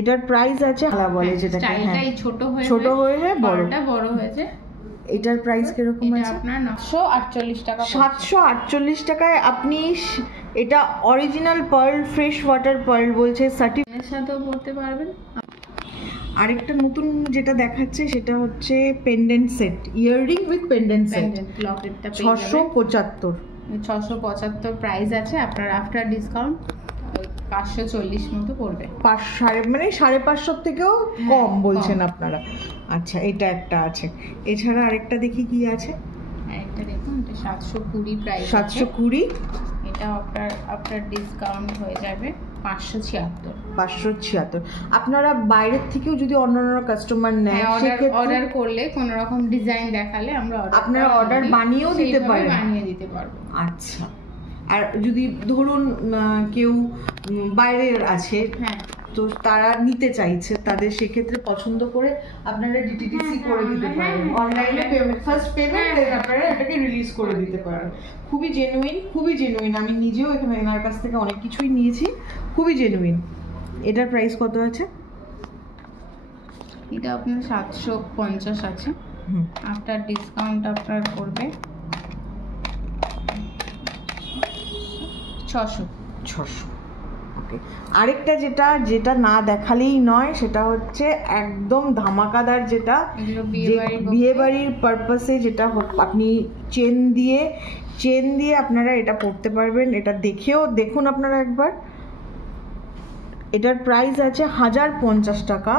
এটার প্রাইস আছে হালা বলে যেটা স্টাইলটাই ছোট হয়ে বড় হয়েছে। এটার প্রাইস কিরকম আছে? আপনার 948 টাকা। 748 টাকায় আপনি এটা original pearl, fresh water pearl বলছে, সার্টিফিকেটের সাথেও পড়তে পারবেন। আরেকটা নতুন যেটা দেখাচ্ছে সেটা হচ্ছে pendant set, earring with pendant set, লকেটটা 675 প্রাইস আছে। আপনার আফটার ডিসকাউন্ট 540 মতো পড়বে। মানে 550 থেকেও কম বলছেন আপনারা। আচ্ছা, এটা একটা আছে। এছাড়া আরেকটা দেখি কি আছে। আরেকটা দেখুন, এটা 720 প্রাইস। 720। এটা আফটার ডিসকাউন্ট হয়ে যাবে 576। আপনারা বাইরের থেকেও যদি অন্যান্য কাস্টমার নেয়, অর্ডার করলে কোন রকম ডিজাইন দেখালে আমরা আপনারা অর্ডার বানিয়েও দিতে পারেন। বানিয়ে দিতে পারবো। আচ্ছা, আর যদি ধরুন কেউ বাইরের আছে, তো তারা নিতে চাইছে, তাদের সেক্ষেত্রে পছন্দ করে আপনারা ডিটিডিসি করে দিতে পারেন, অনলাইনে পেমেন্ট, ফার্স্ট পেমেন্ট আপনারা এটাকে রিলিজ করে দিতে পারেন। খুবই জেনুইন। আমি নিজেও এখানে এনার কাছ থেকে অনেক কিছুই নিয়েছি, খুবই জেনুইন। এটার প্রাইস কত আছে? এটা আপনার 750 আছে। আফটার ডিসকাউন্ট আপনার পড়বে 600। ওকে, আরেকটা যেটা না দেখালেই নয়, সেটা হচ্ছে একদম ধামাকাদার, যেটা বিয়ে বাড়ির পারপাসে, যেটা আপনি চেন দিয়ে আপনারা এটা পড়তে পারবেন। এটা দেখুন আপনারা একবার। এটার প্রাইস আছে 1050 টাকা।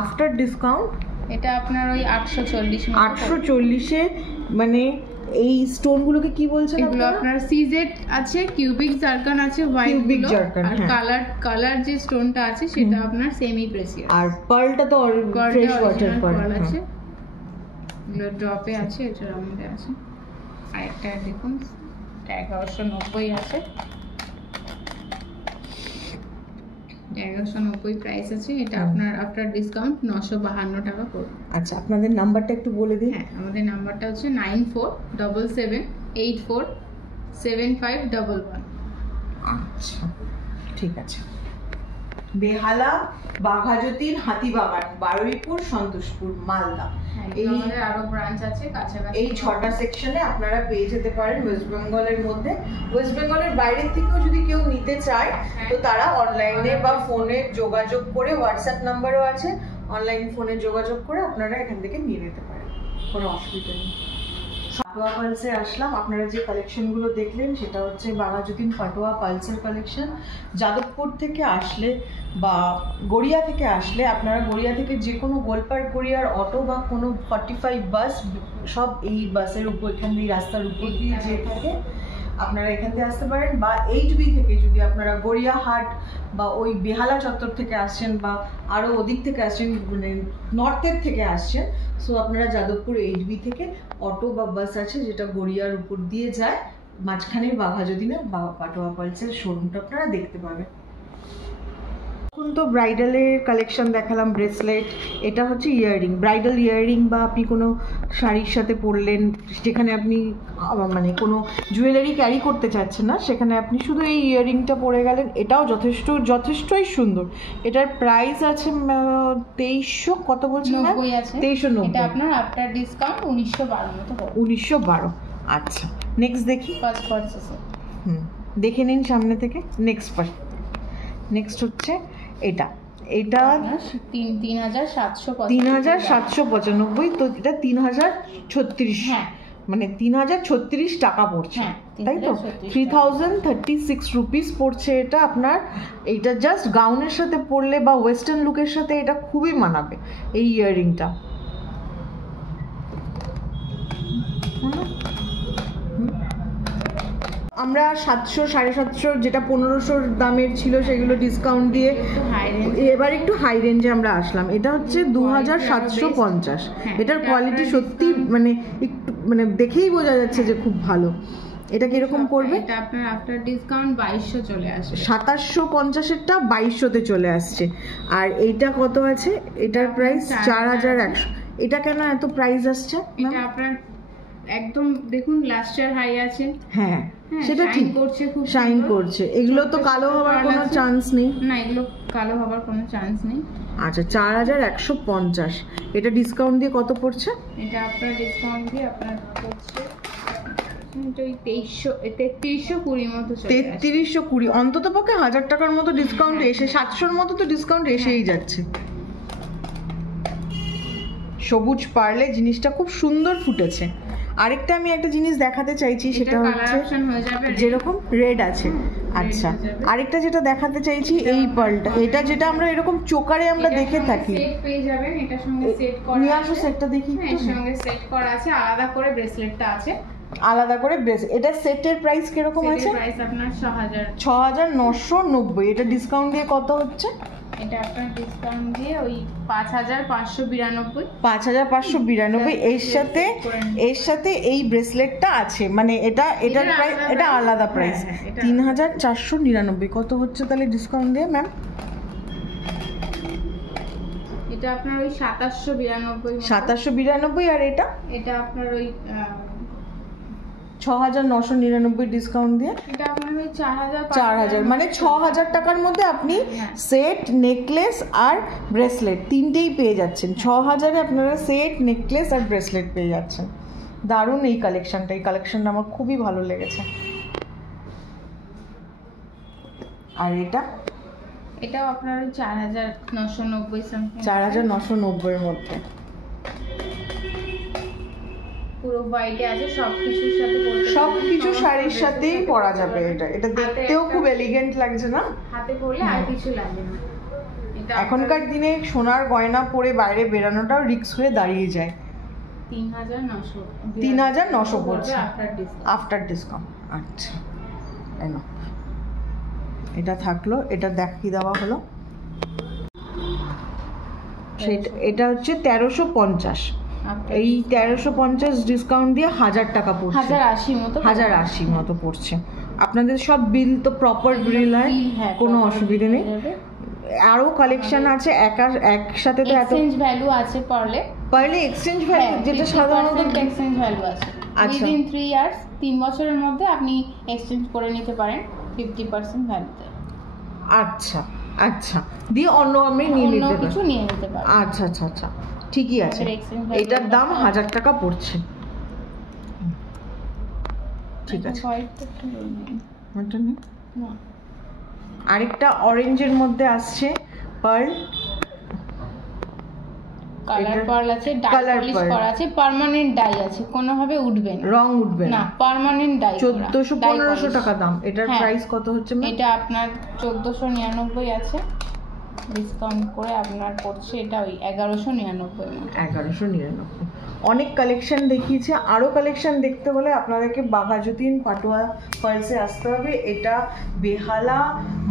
আফটার ডিসকাউন্ট এটা আপনার ওই 840-এ। মানে এই স্টোনগুলোকে কি বলছেন এগুলো? আপনার সিজেড আছে, কিউবিক জারকান আছে, হোয়াইট জারকান, আর কালার যে স্টোনটা আছে সেটা আপনার সেমি প্রেসিয়াস, আর পার্লটা তো ফ্রেশ ওয়াটার পার্ল আছে। এগুলো ড্রপে আছে, এটা রাউন্ডে আছে। আর একটা দেখুন 1190 আছে। 1190 প্রাইস আছে। এটা আপনার আফটার ডিসকাউন্ট 952 টাকা পড়বে। আচ্ছা, আপনাদের নাম্বারটা একটু বলে দিন। আমাদের নাম্বারটা হচ্ছে 9477847511। আচ্ছা, ঠিক আছে। বেহালা, বাঘাযতীন, হাতিবাগান, বারুইপুর, সন্তোষপুর, মালদা, এই আরো ব্রাঞ্চ আছে কাছাকাছি। এই 6টা সেকশনে আপনারা পেয়ে যেতে পারেন ওয়েস্ট বেঙ্গলের মধ্যে। ওয়েস্ট বেঙ্গলের বাইরের থেকেও যদি কেউ নিতে চায়, তো তারা অনলাইনে বা ফোনে যোগাযোগ করে, হোয়াটসঅ্যাপ নাম্বারও আছে, অনলাইন ফোনে যোগাযোগ করে আপনারা এখান থেকে নিয়ে নিতে পারেন, কোনো অসুবিধা নেই। পাটোয়া পালসে আসলাম। আপনারা যে কালেকশনগুলো দেখলেন সেটা হচ্ছে বাঘাযতীন পাটোয়া পালসের কালেকশন। যাদবপুর থেকে আসলে বা গড়িয়া থেকে আসলে, আপনারা গড়িয়া থেকে যে কোনো গোলপাড় গড়িয়ার অটো বা কোনো 45 বাস, সব এই বাসের উপর, এখান দিয়ে রাস্তার উপর দিয়ে যে থাকে, আপনারা এখান থেকে আসতে পারেন। বা এইচবি থেকে যদি আপনারা গড়িয়াহাট বা ওই বেহালা চত্বর থেকে আসছেন বা আরও ওদিক থেকে আসছেন, মানে নর্থের থেকে আসছেন, সো আপনারা যাদবপুর এইচবি থেকে অটো বা বাস আছে যেটা গড়িয়ার উপর দিয়ে যায়, মাঝখানে বাঘাযতীনে পাটোয়া পালসের শোরুমটা আপনারা দেখতে পাবেন। এখন তো ব্রাইডালের কালেকশন দেখালাম, ব্রেসলেট। এটা হচ্ছে ইয়াররিং, ব্রাইডাল ইয়াররিং, বা আপনি কোনো শাড়ির সাথে পরলেন, যেখানে আপনি মানে কোনো জুয়েলারি ক্যারি করতে চাচ্ছেন না, সেখানে আপনি শুধু এই ইয়াররিংটা পরে গেলেন। এটাও যথেষ্টই সুন্দর। এটার প্রাইস আছে 2300, কত বলছেন? 2390। এটা আপনার আফটার ডিসকাউন্ট 1912 মতো হবে। 1912। আচ্ছা, নেক্সট দেখি। দেখে নিন সামনে থেকে। নেক্সট হচ্ছে এটা 3795। তো এটা 3036, মানে 3036 টাকা পড়ছে, তাই তো? 3036 রুপিস পড়ছে এটা আপনার। এইটা জাস্ট গাউনের সাথে পরলে বা ওয়েস্টার্ন লুকের সাথে এটা খুবই মানাবে, এই ইয়াররিংটা। আমরা 700, 750, যেটা 1500 দামের ছিল সেগুলো ডিসকাউন্ট দিয়ে এবার একটু হাই রেঞ্জে আমরা আসলাম। এটা হচ্ছে 2750। এটার কোয়ালিটি সত্যি মানে একটু মানে দেখেই বোঝা যাচ্ছে যে খুব ভালো। এটা কিরকম পড়বে? এটা আপনার আফটার ডিসকাউন্ট 2200 চলে আসবে। 2750-এরটা 2200-তে চলে আসছে। আর এইটা কত আছে? এটার প্রাইস 4100। এটা কেন এত প্রাইস আসছে? এটা আপনার একদম দেখুন লাস্টার হাই আছে। হ্যাঁ সেটা ঠিক করছে, খুব শাইন করছে। এগুলো তো কালো হওয়ার কোনো চান্স নেই না, এগুলো কালো হওয়ার কোনো চান্স নেই। আচ্ছা 4150, এটা ডিসকাউন্ট দিয়ে কত পড়ছে? এটা আপনার ডিসকাউন্ট দিয়ে আপনার পড়ছে 3320 মতো। 3320 অন্তত পক্ষে 1000 টাকার মতো ডিসকাউন্ট এসে 700-র মতো তো ডিসকাউন্ট এসেই যাচ্ছে। সবুজ পার্লে জিনিসটা খুব সুন্দর ফুটেছে। আরেকটা আমি একটা জিনিস দেখাতে চাইছি, সেটা হচ্ছে যেরকম রেড আছে। আচ্ছা আরেকটা যেটা দেখাতে চাইছি এই পার্লটা, এটা যেটা আমরা এরকম চোকারে আমরা দেখে থাকি। সেট পেয়ে যাবেন, এটার সঙ্গে সেট করা নিয়ে আসো সেটটা দেখি। এর সঙ্গে সেট করা আছে, আলাদা করে ব্রেসলেটটা আছে, আলাদা করে এটা সেটের প্রাইস কিরকম আছে? সেটের প্রাইস আপনার 6990। এটা ডিসকাউন্ট দিয়ে কত হচ্ছে? এটা আপনার ডিসকাউন্ট দিয়ে ওই 5592। 5592। এর সাথে এই ব্রেসলেটটা আছে, মানে এটার প্রাইস, এটা আলাদা প্রাইস 3499। কত হচ্ছে তাহলে ডিসকাউন্ট দিয়ে ম্যাম? এটা আপনার ওই 2792। 2792। আর এটা আপনার ওই 6999 ডিসকাউন্ট দিয়ে এটা আপনার ওই 4000, মানে 6000 টাকার মধ্যে আপনি সেট, নেকলেস আর ব্রেসলেট তিনটেই পেয়ে যাচ্ছেন। 6000-এ আপনারা সেট, নেকলেস আর ব্রেসলেট পেয়ে যাচ্ছেন। দারুণ এই কালেকশনটা আমার খুবই ভালো লেগেছে। আর এটাও আপনার ওই 4990 সামথিং। 4990-এর মধ্যে পুরো হোয়াইটে আছে, সবকিছু শাড়ির সাথেই পরা যাবে। এটা দেখতেও খুব এলিগেন্ট লাগছে না? হাতে পরলে আর কিছু লাগে না। এখনকার দিনে সোনার গয়না পরে বাইরে বেরানোটাও রিস্ক হয়ে দাঁড়িয়ে যায়। 3900 পড়ছে আফটার ডিসকাউন্ট। আচ্ছা এটা থাকলো, এটা দেখিয়ে দেওয়া হলো। এটা হচ্ছে 1350। এই 1350 ডিসকাউন্ট দিয়ে 1000 টাকা পড়ছে, 1080 মতো পড়ছে। আপনাদের সব বিল তো প্রপার বিল হয়, কোনো অসুবিধা নেই। আরো কালেকশন আছে একসাথে তো এত এক্সচেঞ্জ ভ্যালু আছে পারলে এক্সচেঞ্জ ভ্যালু, যেটা সাধারণত এক্সচেঞ্জ ভ্যালু আছে। উইদিন 3 ইয়ার্স, 3 বছরের মধ্যে আপনি এক্সচেঞ্জ করে নিতে পারেন 50% ভ্যালুতে। আচ্ছা দিয়ে অন্য আমি নিয়ে নিতে পারি। আচ্ছা ঠিকই আছে। এটার দাম 1000 টাকা পড়ছে। ঠিক আছে। আরেকটা অরেঞ্জের মধ্যে আসছে পার্ল, কালার পার্ল আছে, ডাই পলিশ করা আছে, পার্মানেন্ট ডাই আছে, কোনোভাবে উঠবে না, রং উঠবে না, পার্মানেন্ট ডাই। 1400-1500 টাকা দাম। এটার প্রাইস কত হচ্ছে? এটা আপনার 1499 আছে, ডিসকাউন্ট করে আপনার পড়ছে এটা ওই 1199। অনেক কালেকশন দেখিয়েছে, আরো কালেকশন দেখতে হলে আপনাদেরকে বাঘাযতীন পাটুয়া পার্লসে আসতে হবে। এটা বেহালা,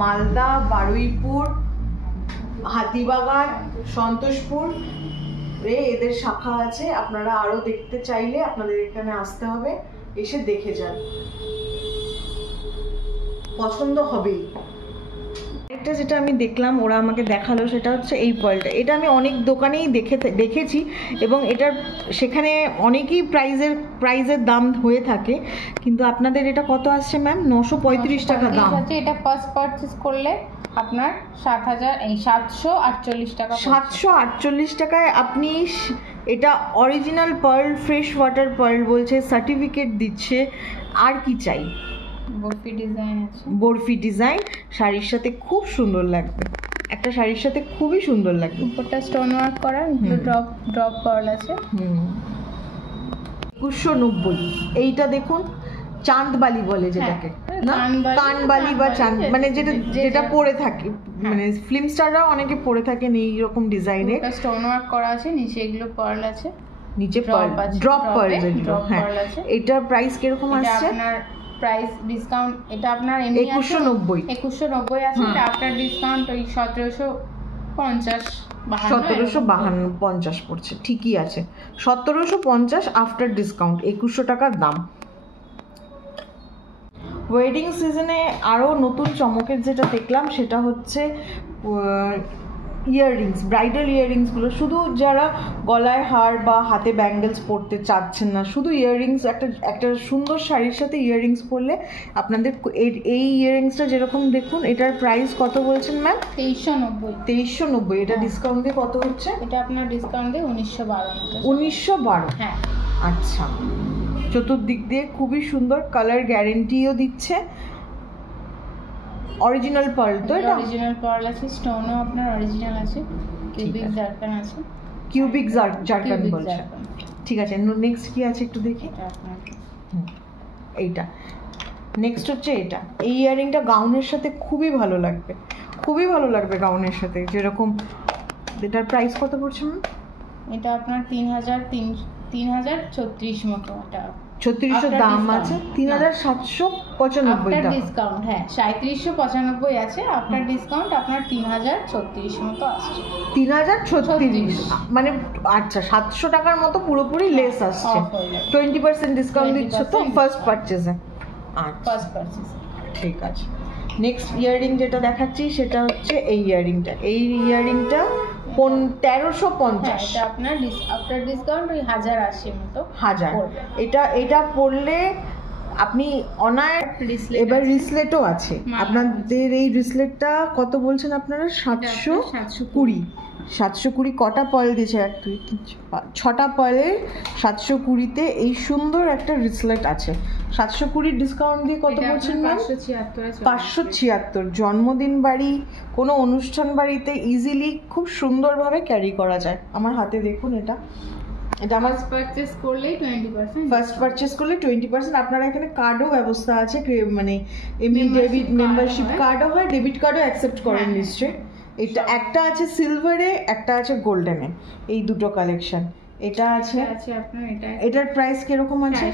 মালদা, বারুইপুর, হাতিবাগান, সন্তোষপুর এদের শাখা আছে। আপনারা আরো দেখতে চাইলে আপনাদের এখানে আসতে হবে, এসে দেখে যান, পছন্দ হবেই। একটা যেটা আমি দেখলাম, ওরা আমাকে দেখালো, সেটা হচ্ছে এই পার্লটা। এটা আমি অনেক দোকানেই দেখেছি এবং এটার সেখানে অনেকই প্রাইজের দাম হয়ে থাকে, কিন্তু আপনাদের এটা কত আসছে ম্যাম? 935 টাকা দাম। এটা ফার্স্ট পারচেজ করলে আপনার 748 টাকা। 748 টাকায় আপনি এটা original pearl, fresh water pearl বলছে, সার্টিফিকেট দিচ্ছে। আর কি চাই? বরফি ডিজাইন শাড়ির সাথে খুব সুন্দর লাগবে, একটা শাড়ির সাথে খুবই সুন্দর লাগবে। উপরটা স্টোন ওয়ার্ক করা, ড্রপ পার্ল আছে। 2190। এইটা দেখুন, চাঁদবালি বলে যেটাকে, না কানবালি বা চাঁদ, মানে যেটা পরে থাকে, মানে ফিল্ম স্টাররাও অনেকে পরে থাকেন এই রকম ডিজাইনের। স্টোন ওয়ার্ক করা আছে, নিচে এগুলো পার্ল আছে, নিচে ড্রপ পার্ল যেগুলো। হ্যাঁ, এটার প্রাইস কিরকম আসছে? প্রাইস ডিসকাউন্ট এটা আপনার এমনি 2190 আছে, এটা আফটার ডিসকাউন্ট ওই 1750 পড়ছে। ঠিকই আছে, 1750 আফটার ডিসকাউন্ট, 2100 টাকার দাম। ওয়েডিং সিজনে আরও নতুন চমকের যেটা দেখলাম সেটা হচ্ছে ইয়াররিংস, ব্রাইডাল ইয়াররিংসগুলো শুধু যারা গলায় হার বা হাতে ব্যাঙ্গেলস পরতে চাচ্ছেন না, শুধু ইয়াররিংস একটা সুন্দর শাড়ির সাথে ইয়াররিংস পরলে আপনাদের এই ইয়াররিংসটা যেরকম দেখুন, এটার প্রাইস কত বলছেন ম্যাম? 2390। এটা ডিসকাউন্ট দিয়ে কত হচ্ছে? এটা আপনার ডিসকাউন্ট দিয়ে 1912। 1912? হ্যাঁ। আচ্ছা, চতুর্দিক দিয়ে খুবই সুন্দর, কালার গ্যারেন্টিও দিচ্ছে। অরিজিনাল পার্ল তো? এটা অরিজিনাল পার্ল আছে, স্টোনও আপনার অরিজিনাল আছে, কিউবিক জারকান আছে। কিউবিক জারকান বলছে, ঠিক আছে। নেক্সট কি আছে একটু দেখি। এইটা নেক্সট হচ্ছে এটা। এই ইয়াররিংটা গাউনের সাথে খুবই ভালো লাগবে, খুবই ভালো লাগবে গাউনের সাথে যেরকম। এটার প্রাইস কত পড়ছে ম্যাম? এটা আপনার 3036 মতো। এটা 3600 দাম আছে, 3795 ডিসকাউন্ট। হ্যাঁ, 3795 আছে, আফটার ডিসকাউন্ট আপনার 3036 মতো আসছে। 3036 মানে আচ্ছা 700 টাকার মতো পুরোপুরি লেস আসছে। 20% ডিসকাউন্ট দিচ্ছ তো ফার্স্ট পারচেজে? আচ্ছা, ফার্স্ট পারচেজ, ঠিক আছে। নেক্সট ইয়াররিং যেটা দেখাচ্ছি সেটা হচ্ছে এই ইয়াররিংটা। এই ইয়াররিংটা 1350। এটা আপনার আফটার ডিসকাউন্ট ওই 1080 মতো। 1000। এটা পড়লে আপনি অনায়ার। এবার রিসলেটও আছে আপনাদের। এই রিসলেটটা কত বলছেন আপনারা? 720। 720 কটা পয়েল দিয়েছে? 1 2 3 6টা পয়েলের 720-তে এই সুন্দর একটা রিসলেট আছে। 720 ডিসকাউন্ট দিয়ে কত বলছেন ম্যাম? 576। জন্মদিন বাড়ি, কোনো অনুষ্ঠান বাড়িতে ইজিলি খুব সুন্দরভাবে ক্যারি করা যায়। আমার হাতে দেখুন, এটা আমার পারচেজ করলেই 20%। ফার্স্ট পারচেজ করলে 20%। আপনারা এখানে কার্ডও ব্যবস্থা আছে, মানে এমনি ডেবিট মেম্বারশিপ কার্ডও হয়, ডেবিট কার্ডও অ্যাকসেপ্ট করেন নিশ্চয়ই। এটা একটা আছে সিলভারে, একটা আছে গোল্ডেনে, এই দুটো কালেকশন। এটা আছে আপনার। এটার প্রাইস কিরকম আছে?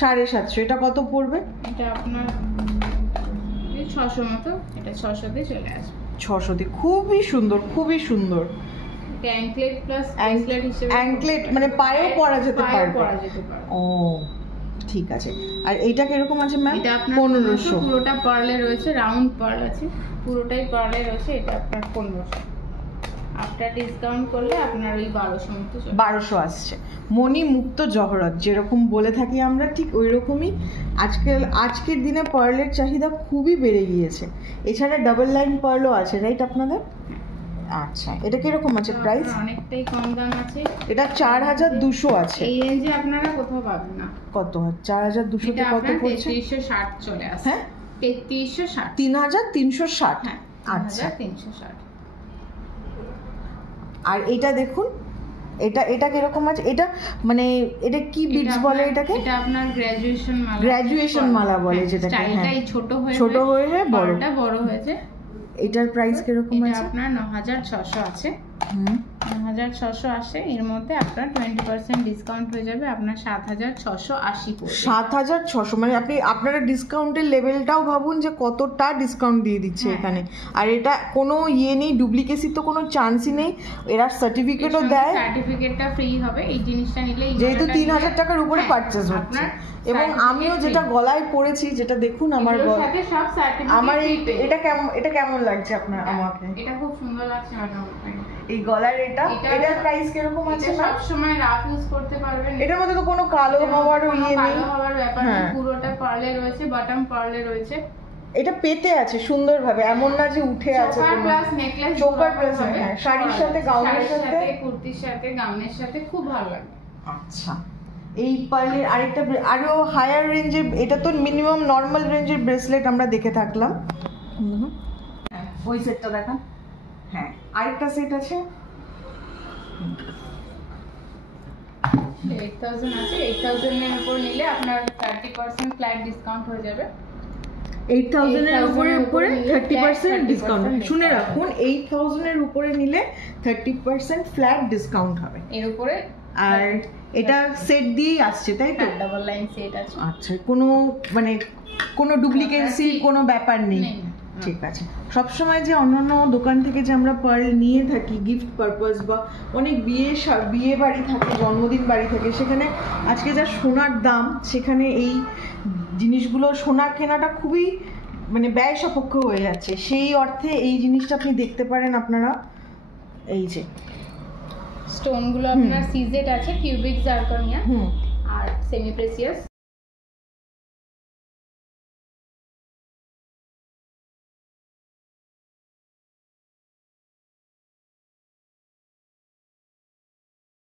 750। এটা কত পড়বে? এটা আপনার 600 মতো। এটা 600 দিয়ে চলে আসবে। 600 দিয়ে খুবই সুন্দর, খুবই সুন্দর। অ্যাঙ্কলেট প্লাস ব্রেসলেট হিসেবে, অ্যাঙ্কলেট মানে পায়েও পরা যেতে পারবে। ও ঠিক আছে। আর এইটা কিরকম আছে ম্যাম? এটা আপনার 1500। পুরোটা পার্লে রয়েছে, রাউন্ড পার্ল আছে, পুরোটাই পার্লে রয়েছে। এটা আপনার 1500। আফটার ডিসকাউন্ট করলে আপনার ওই 1200 মতো। 1200 আসছে। মণি মুক্ত জহরত যেরকম বলে থাকি আমরা, ঠিক ওই রকমই আজকের দিনে পার্লের চাহিদা খুবই বেড়ে গিয়েছে। এছাড়া ডাবল লাইন পার্লও আছে, রাইট আপনাদের? আচ্ছা, এটা কিরকম আছে প্রাইস? অনেকটাই কম দাম আছে। এটা 4200 আছে। এই রেঞ্জে আপনারা কোথাও পাবেন না। কত? 4200 তে কত পড়ছে? 3360 চলে আসে। হ্যাঁ, 3360। 3360। হ্যাঁ, আচ্ছা 3360। আর এটা দেখুন, এটা কিরকম আছে? এটা মানে এটা কি বিটস বলে এটাকে? এটা আপনার গ্র্যাজুয়েশন মালা বলে যেটাকে। স্টাইলটাই ছোট হয়ে বড়টা বড় হয়েছে। এটার প্রাইস কিরকম আছে? এটা আপনার 9600 আছে। 9600 আসে। এর মধ্যে আপনার 20% ডিসকাউন্ট হয়ে যাবে, আপনার 7680 পড়বে। 7600 মানে আপনারা ডিসকাউন্টের লেভেলটাও ভাবুন যে কতটা ডিসকাউন্ট দিয়ে দিচ্ছে এখানে। আর এটা কোনো নেই, ডুপ্লিকেসি তো কোনো চান্সই নেই। এরা সার্টিফিকেটও দেয়, সার্টিফিকেটটা ফ্রি হবে এই জিনিসটা নিলে। যেহেতু 3000 টাকার উপরে পারচেজ হচ্ছে। এবং আমিও যেটা গলায় পরেছি, যেটা দেখুন আমার সাথে সব সার্টিফিকেট। আমার এটা কেমন লাগছে আপনার? আমাকে এটা খুব সুন্দর লাগছে ম্যাডাম। এই গলার এটার প্রাইস কিরকম আছে? সব সময় রাফ ইউজ করতে পারবেন। এটার মধ্যে তো কোনো কালো হওয়ারও নেই। কালো হওয়ার ব্যাপার নেই, পুরোটা পার্লে রয়েছে, বটম পার্লে রয়েছে। এটা পেতে আছে সুন্দরভাবে, এমন না যে উঠে আছে। Choker plus necklace, choker plus, হ্যাঁ, শাড়ির সাথে গাউনের সাথে, কুর্তির সাথে গাউনের সাথে খুব ভালো লাগে। আচ্ছা, এই পার্লের আরেকটা আরো হায়ার রেঞ্জের, এটা তো মিনিমাম নরমাল রেঞ্জের ব্রেসলেট আমরা দেখে থাকলাম। ওই সেটটা দেখান। হ্যাঁ, আরেকটা সেট আছে 8000 আছে। 8000 এর উপর নিলে আপনার 30% ফ্ল্যাট ডিসকাউন্ট হয়ে যাবে। 8000 এর উপরে 30% ডিসকাউন্ট। শুনে রাখুন, 8000 এর উপরে নিলে 30% ফ্ল্যাট ডিসকাউন্ট হবে এর উপরে। আর এটা সেট দিয়েই আসছে, তাই তো? ডাবল লাইন সেট আছে। আচ্ছা, কোনো ডুপ্লিকেসি কোনো ব্যাপার নেই। ঠিক আছে। সবসময় যে অন্যান্য দোকান থেকে যে আমরা পার্ল নিয়ে থাকি গিফট পারপাস বা অনেক বিয়ে বাড়ি থাকে, জন্মদিন বাড়ি থাকে, সেখানে আজকে যা সোনার দাম, সেখানে এই জিনিসগুলো সোনা কেনাটা খুবই মানে ব্যয় সাপেক্ষ হয়ে যাচ্ছে। সেই অর্থে এই জিনিসটা আপনি দেখতে পারেন আপনারা এই যে স্টোনগুলো আপনার সিজেড আছে, কিউবিক জারকনিয়া হুম আর সেমি প্রেসিয়াস।